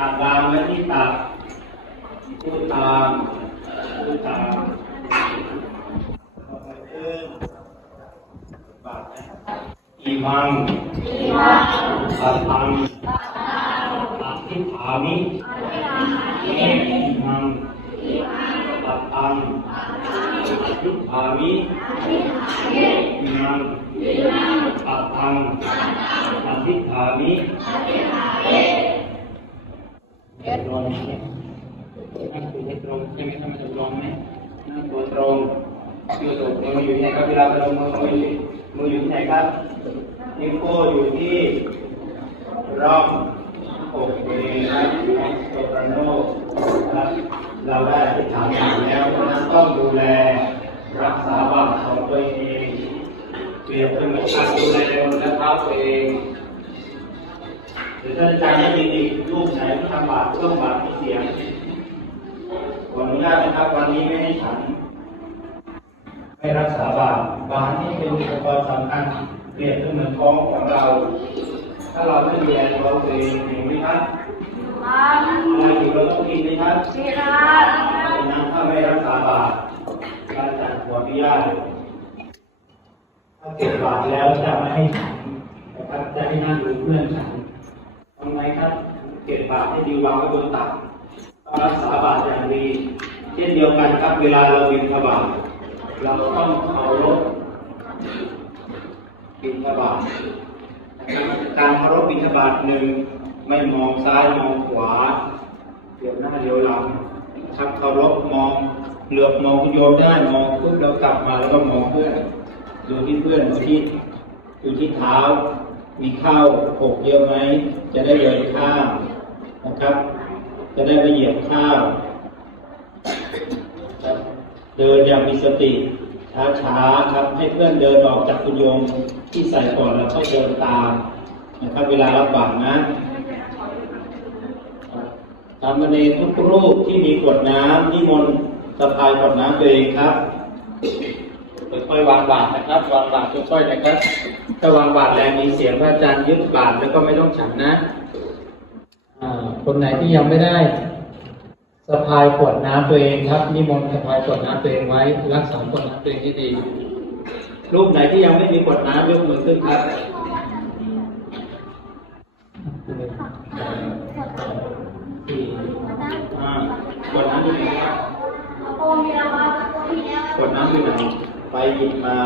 วางไว้ที่ตักพูดตามพูดตามต่อเอิ้นบาทอีมังปัตตังอธิษฐามิอีมังปัตตังอธิษฐามิอีมังปัตตังอธิษฐามิ เอ็ดตรงไหมนั่งคุยให้ตรงใช่ไหมถ้ามันจะตรงไหมนั่งตัวตรงอยู่ตรงมืออยู่ที่ไหนครับเวลาเรามือมืออยู่มืออยู่ที่ไหนครับนิ้วโป้อยู่ที่ร่องอกบริเวณนะโซปราโนนะครับเราได้อธิษฐานอย่าแล้วเพรานั้นต้องดูแลรักษาบ้านของตัวเองเปรียบเสมือนการดูแลและเท้าตัวเอง หรือท่านอาจารย์ไม่มีอีกรูปไหนที่ทำบาตรเครื่องบาตรที่เสียงขออนุญาตนะครับวันนี้ไม่ให้ฉัน ไม่รักษาบาตรบาตรนี่เป็นอุปกรณ์สำคัญเปรียบเสมือนท้องของเรา ถ้าเราไม่ดูแลเราตัวเองเองไหมครับอะไรอยู่เราต้องกินไหมครับดังนั้นถ้าไม่รักษาบาตรการจัดขออนุญาตถ้าเก็บบาตรแล้วจะไม่ให้ฉันนะครับจะให้นั่งดูเพื่อนฉันทำไงครับ เก็บบาตรให้ดีวางไว้บนตักต้องรักษาบาตรอย่างดีเช่นเดียวกันครับเวลาเราบินทบาทเราต้องเคารพบินทบาทการเคารพบินทบาทหนึ่งไม่มองซ้ายมองขวาเดี๋ยวหน้าเดี๋ยวหลังครับเคารพมองเหลือบมองโยมได้มองปุ๊บเรากลับมาแล้วก็มองเพื่อนดูที่เพื่อนดูที่ดูที่เท้า มีข้าวหกเยอะไหมจะได้เดินข้าม นะครับ จะได้ไม่เหยียบข้าวเดินอย่างมีสติช้าๆครับ ให้เพื่อนเดินออกจากคุณโยมที่ใส่ก่อนแล้วค่อยเดินตามนะครับ เวลารับบาตรนะสามเณรทุกรูปที่มีกดน้ำนิมนต์สะพายกดน้ำตัวเองครับค่อยๆวางบาตรนะครับ วางบาตรค่อยๆนะครับ ถ้าวางบาตรแรงมีเสียงพระอาจารย์ยึดบาตรแล้วก็ไม่ต้องฉันนะอ่า คนไหนที่ยังไม่ได้สะพายขวดน้ำตัวเองครับนิมนต์สะพายขวดน้ำตัวเองไว้ รักษาขวดน้ำตัวเองที่ดี รูปไหนที่ยังไม่มีขวดน้ำยกมือขึ้นครับขวดน้ำอยู่ไหนครับขวดน้ำอยู่ไหนไปหยิบมา